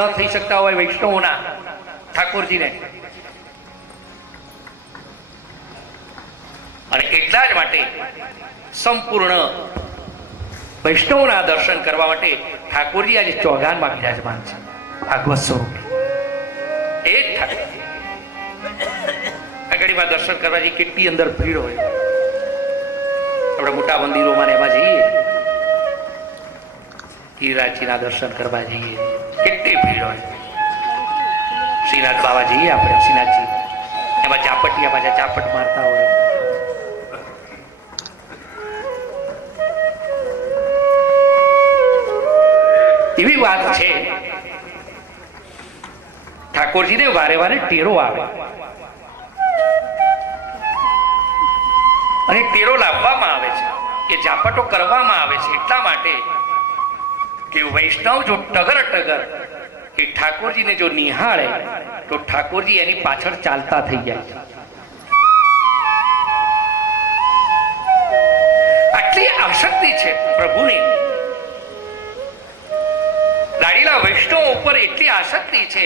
ન થઈ શકતા હોય વૈષ્ણવોના ઠાકોરજીને, અને એટલા જ માટે સંપૂર્ણ વૈષ્ણવોના દર્શન કરવા માટે ઠાકોરજી આજે ચોગાનમાં બિરાજમાન છે, ભાગવત સ્વરૂપ એ જ ઠાકોરજી. આગળમાં દર્શન કરવાથી કેટલી અંદર ભીડ હોય. આપણે મોટા મંદિરોમાં એમાં જઈએ, ગિરિરાજજીના દર્શન કરવા જઈએ, કેટલી ભીડ હોય. શ્રીનાથ બાબા જઈએ આપણે, શ્રીનાથજી એમાં ચાપટિયા પાછા ચાપટ મારતા હોય. એવી વાત છે, ઠાકોરજીને વારે વારે ટેરો આવે અને ટેરો લાવવામાં આવે છે, કે ઝાપટો કરવામાં આવે છે એટલા માટે કે વૈષ્ણવ જો ટગર ટગર એ ઠાકોરજીને જો નિહાળે તો ઠાકોરજી એની પાછળ ચાલતા થઈ જાય. આટલી આસક્તિ છે પ્રભુની, લાડીલા વૈષ્ણવ ઉપર એટલી આસક્તિ છે,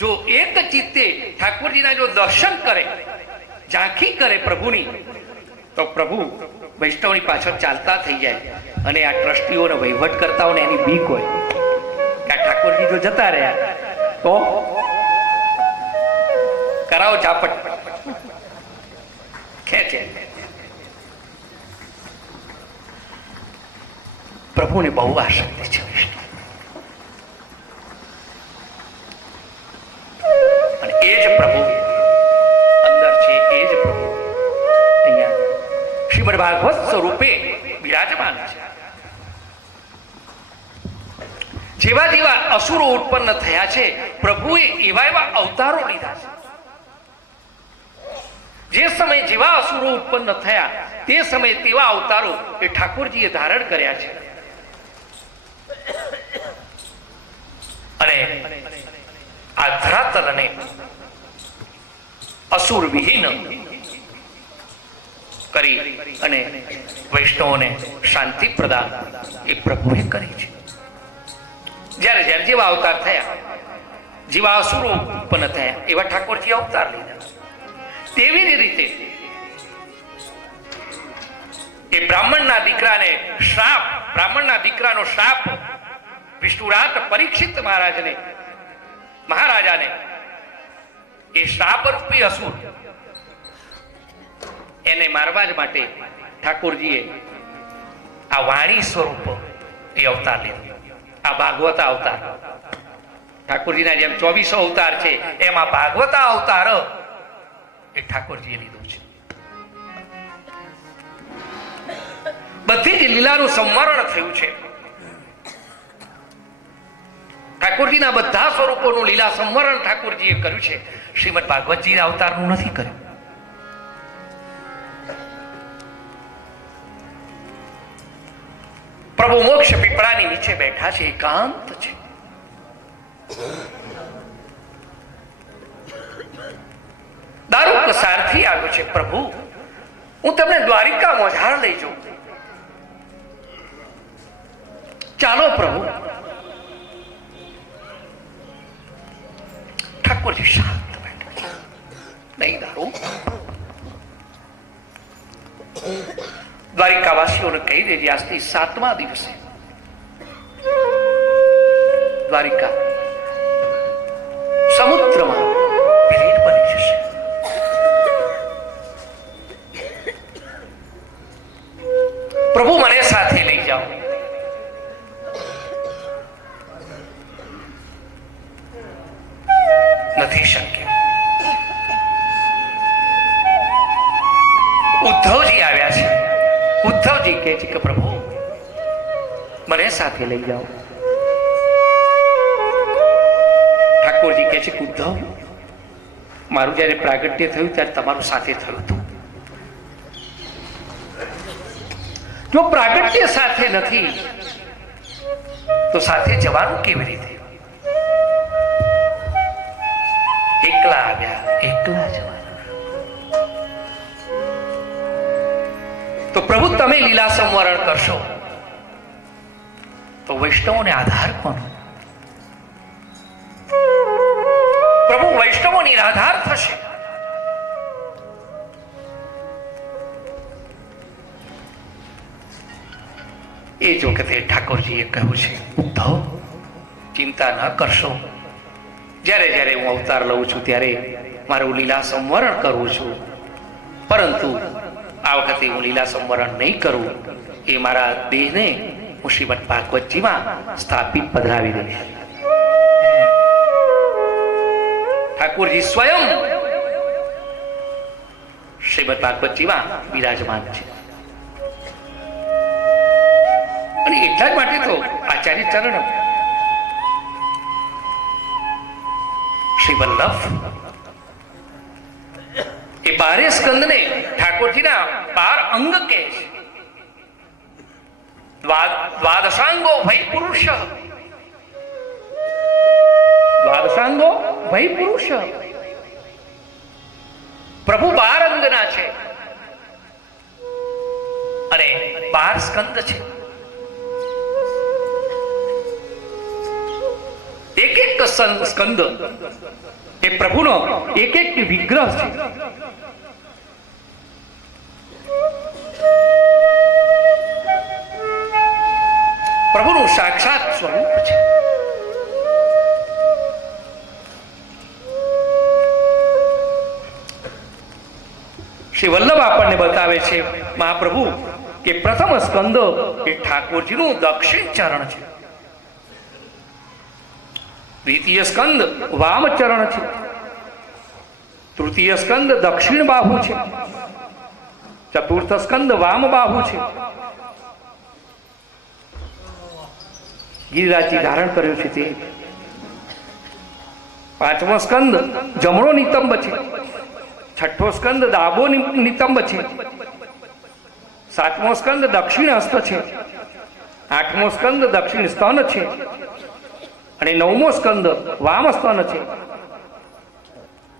જો એક ચિત્તે ઠાકોરજીના જો દર્શન કરે, ઝાંખી કરે પ્રભુની, તો પ્રભુ વૈષ્ણવની પાછળ ચાલતા થઈ જાય. અને આ ટ્રસ્ટીઓને વહીવટ કરતાઓને એની બીક હોય કે આ ઠાકોરજી જો જતા રહ્યા તો કરાવો ઝાપટ, ખેંચે. પ્રભુને બહુ આસક્તિ છે વિષ્ણુ, અને એ જ પ્રભુ અંદર છે, એ જ પ્રભુ અહીંયા શ્રીમદ ભાગવત સ્વરૂપે બિરાજમાન છે. જેવા જેવા અસુરો ઉત્પન્ન થયા છે, પ્રભુએ એવા એવા અવતારો લીધા છે. જે સમયે જેવા અસુરો ઉત્પન્ન થયા તે સમયે તેવા અવતારો એ ઠાકોરજીએ ધારણ કર્યા છે. અને આ ધરાતલને અસુર વિહીન કરી અને વૈષ્ણવોને શાંતિ પ્રદાન એ પ્રભુએ કરી છે. જ્યારે જ્યારે જેવા અવતાર થયા, જેવા અસુરો ઉત્પન્ન થયા, એવા ઠાકોરજી અવતાર લીધા. તેવી જ રીતે એ બ્રાહ્મણના દીકરાને શ્રાપ, બ્રાહ્મણના દીકરાનો શ્રાપ વિષ્ણુરાત પરીક્ષિત મહારાજાને એ શ્રાપ રૂપી અસુર એને મારવા જ માટે ઠાકોરજીએ આ વાણી સ્વરૂપ એ અવતાર લીધો. આ ભાગવત અવતાર, ઠાકોરજીના જેમ 24 અવતાર છે એમાં ભાગવત અવતાર એ ઠાકોરજીએ લીધો છે. બધી જ લીલાનું સંવરણ થયું છે. ઠાકોરજીના બધા સ્વરૂપોનું લીલા સંવરણ ઠાકોરજીએ કર્યું છે. શ્રીમદ ભાગવતજી અવતારનું નથી કર્યું. પ્રભુ મોક્ષ પીપળાની નીચે બેઠા છે, એકાંત છે. દારૂક સારથી આવ્યો છે, પ્રભુ હું તમને દ્વારિકા મોજાળ લઈ જાઉં, ચાલો પ્રભુ. ઠાકોરજી શાંત બેઠા, નહીં દારૂ. દ્વારિકાવાસીઓને કહી દેજે આજથી 7મા દિવસે દ્વારિકા સમુદ્રમાં વિલીન બની જશે. પ્રભુ મને સાથે લઈ જાઓ. નથી શક્ય. ઉદ્ધવજી આવ્યા છે. ઉદ્ધવજી કહે છે કે પ્રભુ મને સાથે લઈ જાઓ. ઠાકોરજી કહે છે કે ઉદ્ધવ, મારું જયારે પ્રાગટ્ય થયું ત્યારે તમારું સાથે થયું હતું. જો પ્રાગટ્ય સાથે નથી તો સાથે જવાનું કેવી રીતે? એકલા આવ્યા, એકલા જવાનું. તો પ્રભુ તમે લીલા સંવરણ કરશો તો વૈષ્ણવોને આધાર કોનો? નિરાધાર થશે. એ જ વખતે ઠાકોરજીએ કહ્યું છે, ઉદ્ધવ ચિંતા ન કરશો. જ્યારે જ્યારે હું અવતાર લઉં છું ત્યારે મારું લીલા સંવરણ કરું છું, પરંતુ આ વખતે હું લીલા સંવરણ નહીં કરું. એ મારા દેહને હું શ્રીમદ ભાગવતજીમાં સ્થાપિત પધરાવી દઈશ. ઠાકોરજી સ્વયં શ્રીમદ ભાગવતજીમાં બિરાજમાન છે. અને એટલા જ માટે તો આચાર્ય ચરણ શ્રી વલ્લભ એ 12 સ્કંદને ઠાકોરજીના 12 અંગ કહે છે. દ્વાદશાંગો ભય પુરુષ, દ્વાદશાંગો ભય પુરુષ. પ્રભુ 12 અંગના છે અને 12 સ્કંદ છે. એક એક સ્કંદ એ પ્રભુનો એક એક વિગ્રહ છે. પ્રભુનું સાક્ષાત સ્વરૂપ છે. શ્રી વલ્લભ આપણને બતાવે છે મહાપ્રભુ કે પ્રથમ સ્કંદ એ ઠાકોરજીનું દક્ષિણ ચરણ છે. દ્વિતીય સ્કંદ વામ ચરણ છે. તૃતીય સ્કંદ દક્ષિણ બાહુ છે. ચતુર્થ સ્કંદ વામ બાહુ છે. ગિરિરાજજી ધારણ કર્યું છે તે. પાંચમો સ્કંદ જમણો નિતંબ છે. છઠ્ઠો સ્કંદ ડાબો નિતંબ છે. સાતમો સ્કંદ દક્ષિણ હસ્ત છે. આઠમો સ્કંદ દક્ષિણ સ્તન છે અને નવમો સ્કંદ વામ સ્તન છે.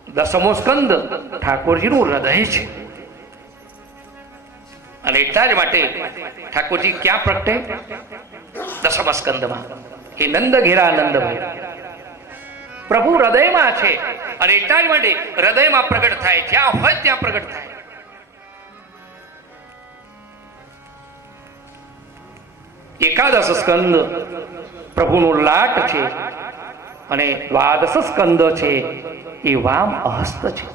દસમો સ્કંદ ઠાકોરજીનું હૃદય છે. અને એટલા જ માટે ઠાકોરજી ક્યાં પ્રગટે? દસમ સ્કંદમાં. એ નંદ ઘેરા નંદભાઈ પ્રભુ હૃદયમાં છે અને એટલા જ માટે હૃદયમાં પ્રગટ થાય. જ્યાં હોય ત્યાં પ્રગટ થાય. એકાદશ સ્કંદ પ્રભુનું લાટ છે અને દ્વાદશ સ્કંદ છે એ વામ હસ્ત છે.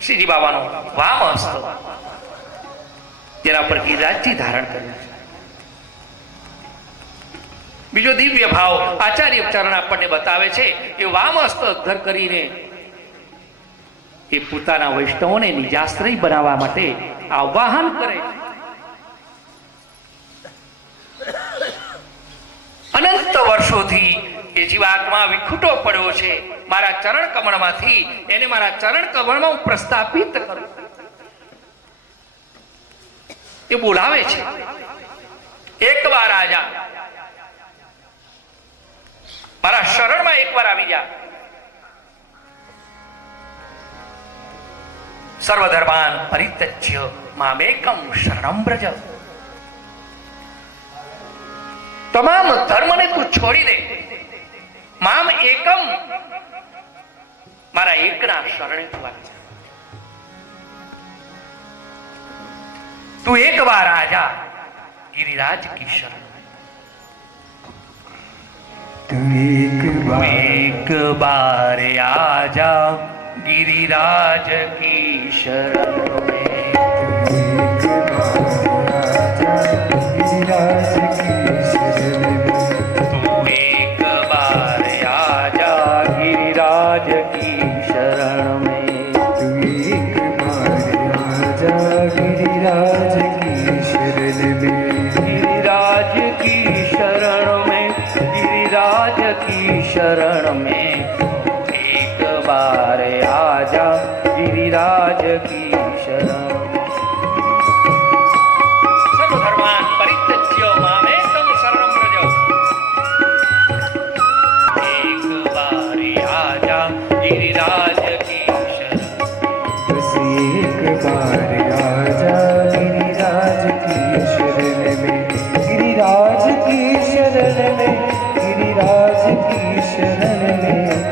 શ્રીજી બાબાનો વામ હસ્ત જેના પર ગિરિરાજજી ધારણ કર્યું છે. બીજો દિવ્ય ભાવ આચાર્ય ચરણ આપણને બતાવે છે એ વામ હસ્ત ધર કરીને એ પોતાના વૈષ્ણવોને નિજાશ્રય બનાવવા માટે આહ્વાન કરે છે. અનંત વર્ષોથી એ જીવાત્મા વિખૂટો પડ્યો છે. મારા ચરણ કમળમાંથી એને મારા ચરણ કમળમાં હું પ્રસ્થાપિત કરું. એ બોલાવે છે, એકવાર આજા, મારા શરણમાં એકવાર આવી જા. સર્વધર્માન પરિત્યજ્ય મામેકમ શરણમ વ્રજ. તમામ ધર્મને તું છોડી દે, મામ એકમ, મારા એકના શરણે તું આવી જા. તું એક બાર આજા गिरिराज की शरण। तू एक बार आजा गिरिराज की शरण में, गिरिराज की शरण में। तू एक बार आजा गिरिराज की शरण में, तू एक बार आजा गिरिराज की शरण में, गिरिराज की शरण में, गिरिराज की शरण में। एक बार आजा गिरिराज की शरण में। सर्वधर्मान् परित्यज्य मामेकं शरणं व्रज। एक बार आजा गिरिराज की शरण में, बस एक बार आजा गिरिराज की शरण में, गिरिराज की शरण में, गिरिराज की शरण में।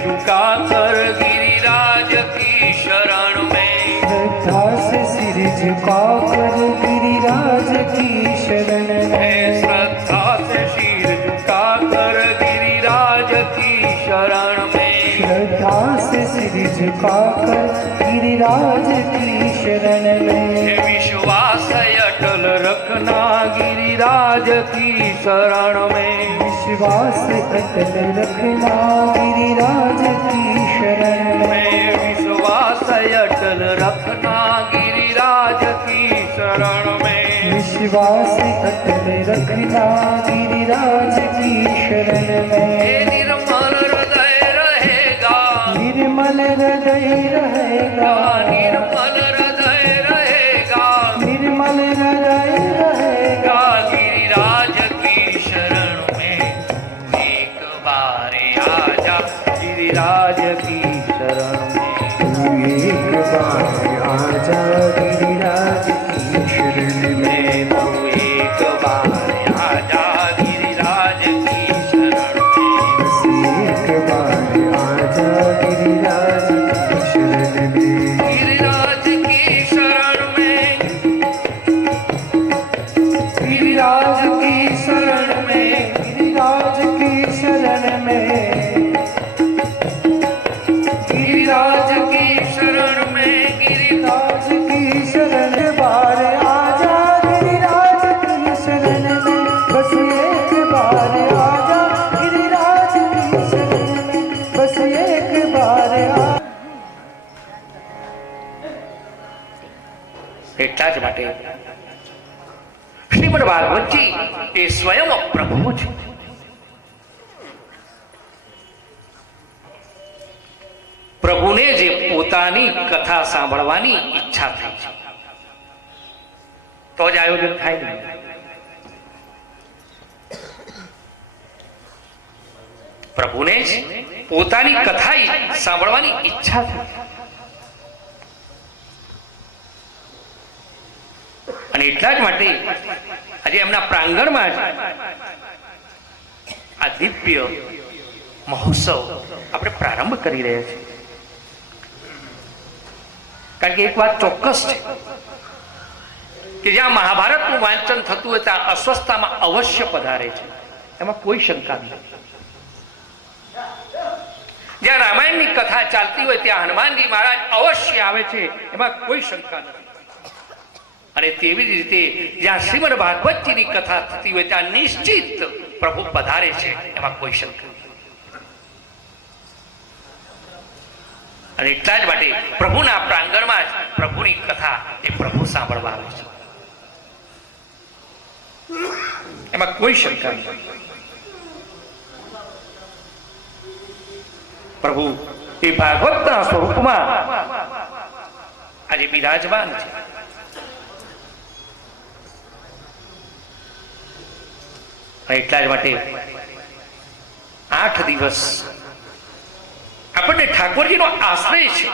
झुका कर गिरिराज की शरण में, श्रद्धा से सिर झुकाकर गिरिराज की शरण में, श्रद्धा से सिर झुका कर गिरिराज की शरण में, श्रद्धा से सिर झुकाकर गिरिराज की शरण में, विश्वास अटल रखना गिरिराज की शरण में, विश्वास अटल रखना गिरिराज की शरण में, विश्वास अटल रखना गिरिराज की शरण में, विश्वास अटल रखना गिरिराज की शरण में, निर्मल हृदय रहेगा, निर्मल हृदय रहेगा, निर्मल हृदय रहेगा, निर्मल हृदय रहेगा, गिरिराज की शरण में एक बार आजा गिरिराज की शरण में, तू एक बार आजा गिरिराज की शरण में, तू एक बार आजा गिरिराज की शरण में, बस एक बार आजा गिरिराज की शरण में, गिरिराज की शरण में, गिरिराज की शरण में, गिरिराज की शरण में, गिरिराज की शरण में, गिरिराज की शरण बार आजा गिरिराज की शरण में, बस एक बार आजा गिरिराज की शरण में, बस एक बार आ એટલા જ માટે શ્રીમદ ભાગવતજી એ સ્વયં પ્રભુ છે. પ્રભુને જે પોતાની કથા સાંભળવાની ઈચ્છા થઈ છે તો જ આયોજન થાય ને. પ્રભુને જ પોતાની કથા સાંભળવાની ઈચ્છા થઈ અને એટલા જ માટે આજે એમના પ્રાંગણમાં જ આ દિવ્ય મહોત્સવ આપણે પ્રારંભ કરી રહ્યા છીએ. કારણ કે એક વાત ચોક્કસ છે કે જ્યાં મહાભારતનું વાંચન થતું હોય ત્યાં અસ્વસ્થતામાં અવશ્ય પધારે છે, એમાં કોઈ શંકા નથી. જ્યાં રામાયણની કથા ચાલતી હોય ત્યાં હનુમાનજી મહારાજ અવશ્ય આવે છે, એમાં કોઈ શંકા નથી. અને તેવી જ રીતે જ્યાં શ્રીમદ ભાગવતજીની કથા થતી હોય ત્યાં નિશ્ચિત પ્રભુ પધારે છે, એમાં કોઈ શંકા નથી. અને એટલા જ માટે પ્રભુના પ્રાંગણમાં જ પ્રભુની કથા એ પ્રભુ સાંભળવા આવે છે, એમાં કોઈ શંકા નથી. પ્રભુ એ ભાગવતના સ્વરૂપમાં આજે બિરાજમાન છે. એટલા જ માટે 8 દિવસ આપણને ઠાકોરજીનો આશ્રય છે.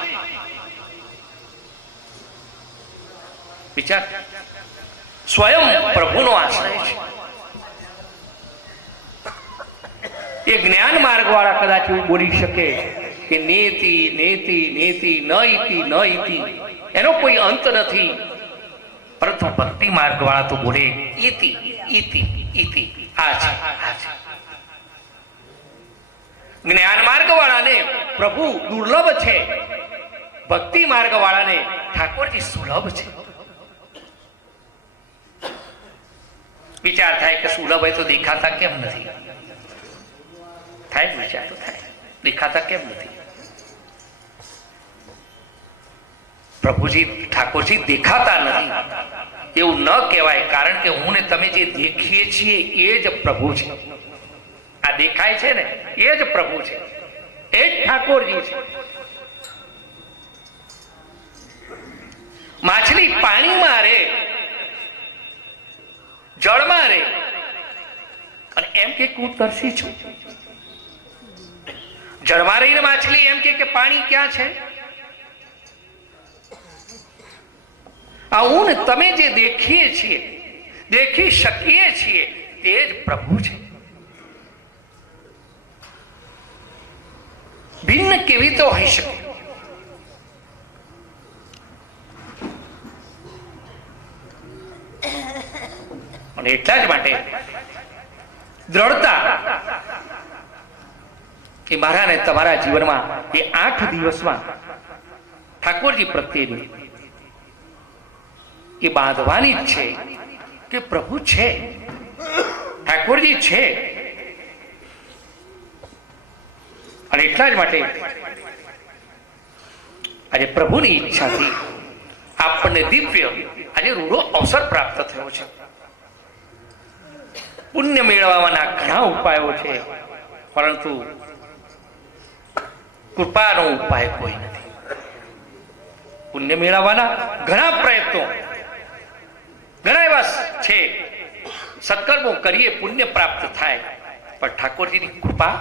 વિચાર, સ્વયં પ્રભુનો આશ્રય છે. એ જ્ઞાન માર્ગ વાળા કદાચ એવું બોલી શકે કે નેતિ નેતિ નેતિ ન ઇતિ ન ઇતિ, એનો કોઈ અંત નથી. પરંતુ ભક્તિ માર્ગ વાળા તો બોલે ઇતિ ઇતિ ઇતિ. આ છે, આ છે. જ્ઞાન માર્ગ વાળાને પ્રભુ દુર્લભ છે, ભક્તિ માર્ગ વાળાને ઠાકોરજી સુલભ છે. વિચાર થાય કે સુલભ હોય તો દેખાતા કેમ નથી? થાય વિચાર તો થાય, દેખાતા કેમ નથી? પ્રભુજી ઠાકોરજી દેખાતા નથી એવું ન કહેવાય, કારણ કે હું ને તમે જે દેખીએ છીએ એ જ પ્રભુ છે. આ દેખાય છે ને એ જ પ્રભુ છે, એ જ ઠાકોરજી છે. માછલી પાણીમાં રહે, જળમાં રહે અને એમ કે હું તરસી છું. જળમાં રહીને માછલી એમ કે પાણી ક્યાં છે? આ હું ને તમે જે દેખીએ છીએ, દેખી શકીએ છીએ, તે જ પ્રભુ છે. ભિન્ન કેવી તો હોઈ શકે? અને એટલા જ માટે દ્રઢતા એ મારા ને તમારા જીવનમાં એ 8 દિવસમાં ઠાકોરજી પ્રત્યેની એ બાંધવાની જ છે કે પ્રભુ છે, ઠાકોરજી છે. અને એટલા જ માટે આજે પ્રભુની ઈચ્છાથી આપણને દિવ્ય આજે રૂડો અવસર પ્રાપ્ત થયો છે. પુણ્ય મેળવવાના ઘણા ઉપાયો છે, પરંતુ કૃપાનો ઉપાય કોઈ નથી. પુણ્ય મેળવવાના ઘણા પ્રયત્નો, ઘણા એવા છે, સત્કર્મો કરીએ પુણ્ય પ્રાપ્ત થાય, પણ ઠાકોરજીની કૃપા,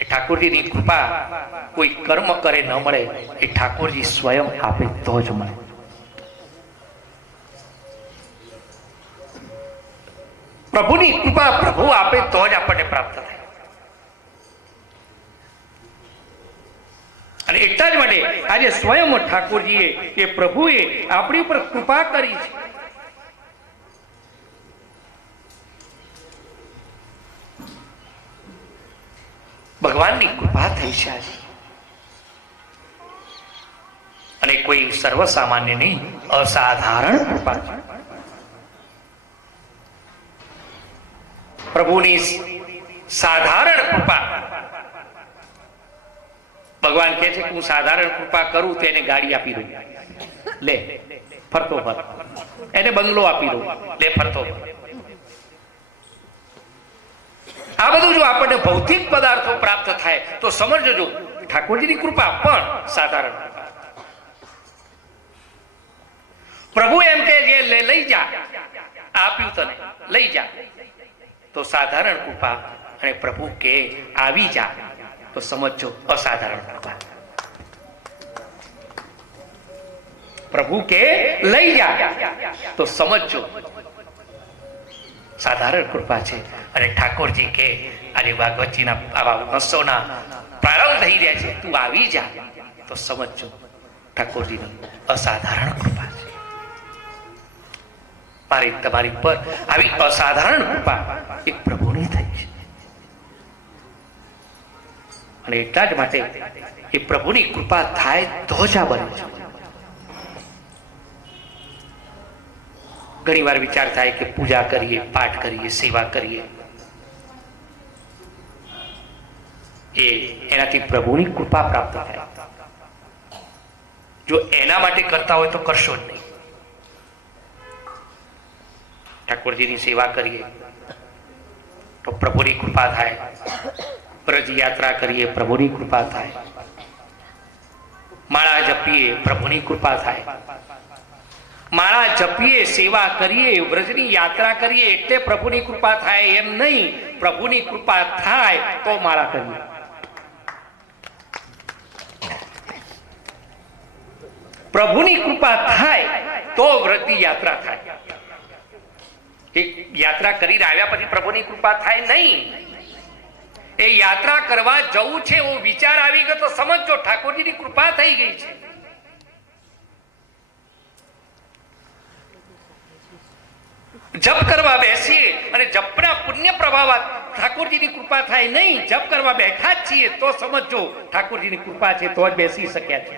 એ ઠાકોરજીની કૃપા કોઈ કર્મ કરે ન મળે, એ ઠાકોરજી સ્વયં આપે તો જ મળે. પ્રભુની કૃપા પ્રભુ આપે તો જ આપણને પ્રાપ્ત થાય. અને એટલા જ માટે આજે સ્વયં ઠાકોરજીએ એ પ્રભુએ આપણી ઉપર કૃપા કરી છે. ભગવાનની કૃપા થઈ છે આજે. અને કોઈ સર્વસામાન્ય નહીં, અસાધારણ કૃપા છે. પ્રભુની સાધારણ કૃપા. ભગવાન કહે છે કે હું સાધારણ કૃપા કરું તો એને ગાડી આપી દઉં, લે ફરતો ફર. એને બંગલો આપી દઉં, લે ફરતો ફર. આ બધું જો આપણને ભૌતિક પદાર્થો પ્રાપ્ત થાય તો સમજજો ઠાકોરજીની કૃપા પણ સાધારણ કૃપા. પ્રભુ એમ કહે કે લઈ જા, આપ્યું તને, લઈ જા, તો સાધારણ કૃપા. અને પ્રભુ કે આવી જા, તો સમજો અસાધારણ કૃપા. પ્રભુ કે લઈ જા, તો સમજો સાધારણ કૃપા છે. અને ઠાકોરજી કે આજે ભાગવતજીના આવા ઉત્સવના પ્રારંભ થઈ રહ્યા છે, તું આવી જા, તો સમજો ઠાકોરજીની અસાધારણ કૃપા છે. મારી તમારી પર આવી અસાધારણ કૃપા એક પ્રભુની થઈ છે. અને એટલા જ માટે એ પ્રભુની કૃપા થાય તો જ આ બને છે. ઘણી વાર વિચાર થાય કે પૂજા કરીએ, પાઠ કરીએ, સેવા કરીએ, એનાથી પ્રભુની કૃપા પ્રાપ્ત થાય. જો એના માટે કરતા હોય તો કરશો જ નહીં. ઠાકોરજીની સેવા કરીએ તો પ્રભુની કૃપા થાય. બ્રજ યાત્રા કરીએ, પ્રભુની કૃપા થાય. માળા જપીએ, પ્રભુની કૃપા થાય. માળા જપીએ, સેવા કરીએ, વ્રજની યાત્રા કરીએ એટલે પ્રભુની કૃપા થાય એમ નહીં. પ્રભુની કૃપા થાય તો માળા કરીએ. પ્રભુની કૃપા થાય તો વ્રજની યાત્રા થાય. એક યાત્રા કરીને આવ્યા પછી પ્રભુની કૃપા થાય નહીં. એ યાત્રા કરવા જવું છે એવો વિચાર આવી ગયો તો સમજો ઠાકોરજીની કૃપા થઈ ગઈ છે. જપ કરવા બેસીએ અને જપના પુણ્ય પ્રભાવ ઠાકોરજીની કૃપા થાય નહીં. જપ કરવા બેઠા જ છીએ તો સમજો ઠાકોરજીની કૃપા છે તો જ બેસી શક્યા છે.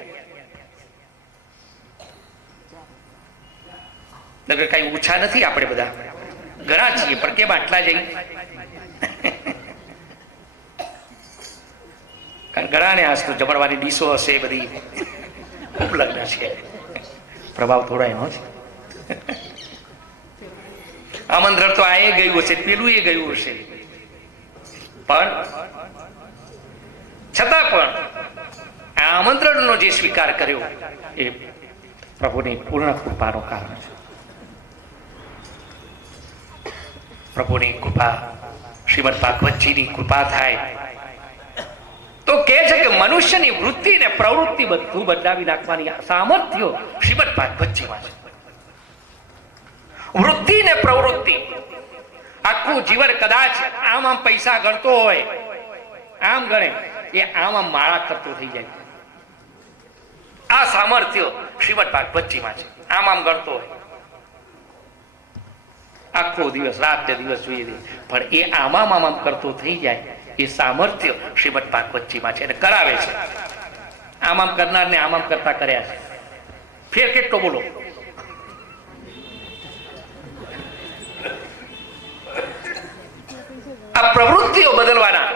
નગર કઈ ઓછા નથી, આપણે બધા ઘણા છીએ, પણ કેમ આટલા જઈ? ઘણાને આજ તો જમણવાની ડીશો હશે, બધી ખૂબ લગ્ન છે, પ્રભાવ થોડો એનો છે. આમંત્રણ તો આ એ ગયું હશે, પેલું એ ગયું હશે, પણ છતાં પણ આ આમંત્રણનો જે સ્વીકાર કર્યો એ પ્રભુની પૂર્ણ કૃપાનો કારણ છે. પ્રભુની કૃપા, શ્રીમદ ભાગવતજીની કૃપા થાય તો કહે છે કે મનુષ્યની વૃત્તિ ને પ્રવૃત્તિ બધું બદલાવી નાખવાની સામર્થ્ય શ્રીમદ ભાગવતજીમાં છે. વૃત્તિ ને પ્રવૃત્તિ આખું જીવન કદાચ આમ પૈસા ગણતો હોય, આમ ગણે એ આમ માળા કરતો થઈ જાય. આ સામર્થ્ય શ્રીમદ ભાગવતજીમાં છે. આમ ગણતો હોય આખો દિવસ રાત દિવસ જોઈએ પણ એ આમ કરતો થઈ જાય એ સામર્થ્ય શ્રીમદ ભાગવતજીમાં છે અને કરાવે છે. આમ કરનારને આમ કરતા કર્યા છે. ફેર કેટલો બોલો. આ પ્રવૃત્તિઓ બદલવાના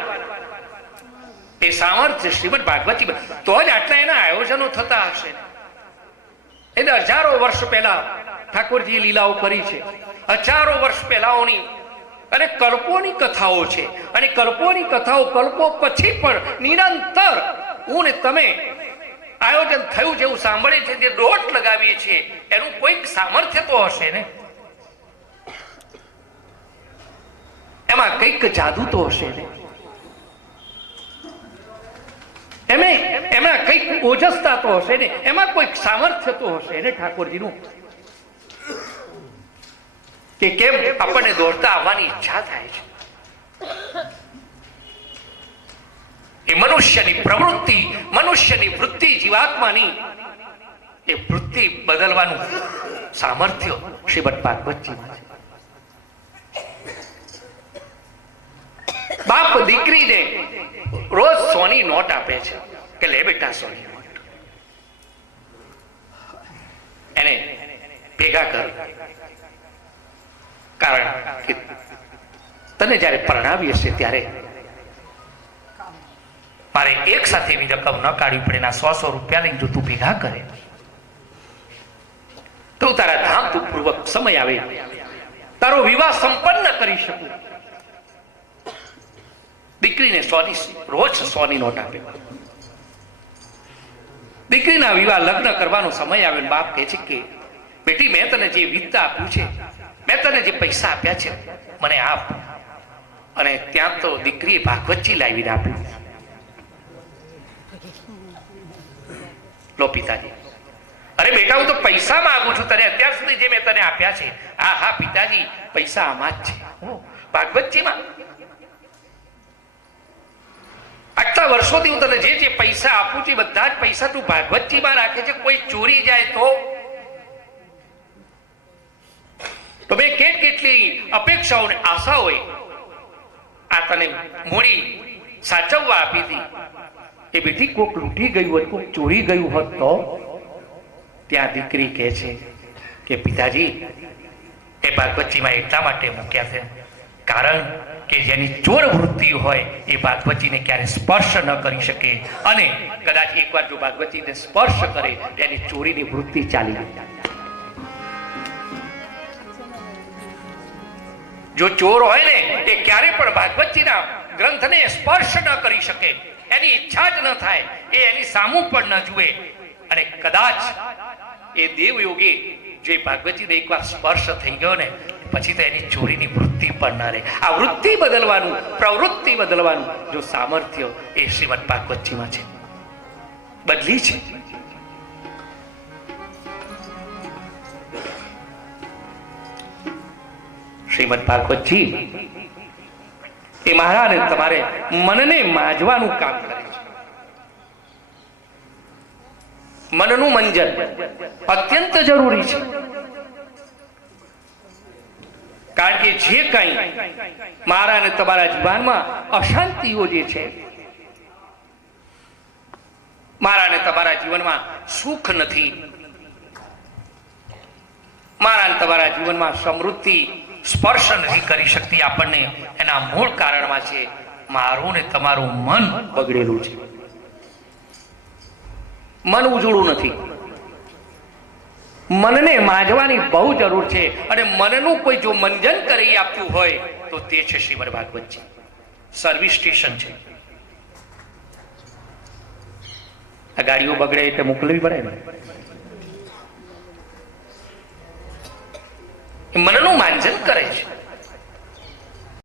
એ સામર્થ્ય શ્રીમદ ભાગવતજી તો જ આટલા એના આયોજનો થતા હશે. એને હજારો વર્ષ પહેલા ઠાકોરજીએ લીલાઓ કરી છે. હજારો વર્ષ પહેલાઓની અને કલ્પોની કથાઓ છે અને કલ્પોની કથાઓ કલ્પો પછી પણ નિરંતર હું ને તમે આયોજન થયું જેવું સાંભળે છે, જે દોટ લગાવીએ છીએ એનું કોઈક સામર્થ્ય તો હશે ને, એમાં કંઈક જાદુ તો હશે ને, એમાં કંઈક ઓજસતા તો હશે ને, એમાં કોઈક સામર્થ્ય તો હશે ને ઠાકોરજીનું, કે કેમ આપણને દોડતા આવવાની ઈચ્છા થાય છે. એ મનુષ્યની પ્રવૃત્તિ, મનુષ્યની વૃત્તિ, જીવાત્માની એ વૃત્તિ બદલવાનું સામર્થ્ય શ્રીમદ ભાગવતજીમાં છે. બાપ દીકરીને રોજ 100 ની નોટ આપે છે કે લે બેટા 100 ની નોટ, એને ભેગા કર, કારણ કે તને જયારે પરણાવી હશે ત્યારે મારે એક સાથે એવી રકમ ન કાઢવી પડે. 100 રૂપિયા લઈને જો તું ભેગા કરે તો તારા ધામધૂમપૂર્વક સમય આવે તારો વિવાહ સંપન્ન કરી શકું. દીકરીને 100 રોજ 100 ની નોટ આપે. દીકરીના વિવાહ લગ્ન કરવાનો સમય આવે, બાપ કહે છે કે બેટી મેં તને જે વિદ્યા આપ્યું છે, મેં તને જે પૈસા આપ્યા છે મને આપ. અને ત્યાં તો દીકરીએ ભાગવતજી લાવીને આપ્યું. લો પિતાજી, અરે બેટા હું તો પૈસા માંગુ છું તને, અત્યાર સુધી જે મેં તને આપ્યા છે. હા પિતાજી પૈસા આમાં જ છે, ભાગવતજીમાં. આટલા વર્ષોથી હું તને જે પૈસા આપું છું બધા જ પૈસા તું ભાગવતજીમાં રાખે છે. કોઈ ચોરી જાય તો મેં કેટલી અપેક્ષાઓ ને આશા હોય આ તને મૂડી સાચવવા આપી હતી. એ બેટી કોક લૂંટી ગયું હોત, કોક ચોરી ગયું હોત તો? ત્યાં દીકરી કહે છે કે પિતાજી એ ભાગવતજીમાં એટલા માટે મૂક્યા છે કારણ કે જેની ચોર વૃત્તિ હોય એ ભાગવતજીને ક્યારે સ્પર્શ ન કરી શકે, અને કદાચ એકવાર જો ભાગવતજીને સ્પર્શ કરે તેની ચોરીની વૃત્તિ ચાલી જાય. જો ચોર હોય ને એ ક્યારે પણ ભાગવતજીના ગ્રંથને સ્પર્શ ન કરી શકે, એની ઈચ્છા જ ન થાય, એ એની સામું પણ ન જુએ. અને કદાચ એ દેવયોગે જે ભાગવતજીને એકવાર સ્પર્શ થઈ ગયો ને પછી તો એની ચોરીની વૃત્તિ પણ ના રહે. આ વૃત્તિ બદલવાનું, પ્રવૃત્તિ બદલવાનું જો સામર્થ્ય એ શ્રીમદ ભાગવતજીમાં છે, બદલી છે. શ્રીમદ ભાગવતજી એ મહારાજ તમારે મનને માજવાનું કામ કરે છે. મનનું મંજન અત્યંત જરૂરી છે, કારણ કે જે કંઈ મારા અને તમારા જીવનમાં અશાંતિઓ જે છે, મારા અને તમારા જીવનમાં સુખ નથી, મારા અને તમારા જીવનમાં સમૃદ્ધિ સ્પર્શ નથી કરી શકતી આપણને, એના મૂળ કારણમાં છે મારું ને તમારું મન બગડેલું છે. મન ઉજળું નથી. મનને માજવાની બહુ જરૂર છે, અને મનનું કોઈ જો મંજન કરી આપ્યું હોય તો તે છે શ્રીમદ ભાગવતજી. સર્વિસ સ્ટેશન છે. આ ગાડીઓ બગડે એટલે મોકલવી પડે ને. મનનું માંજન કરે છે.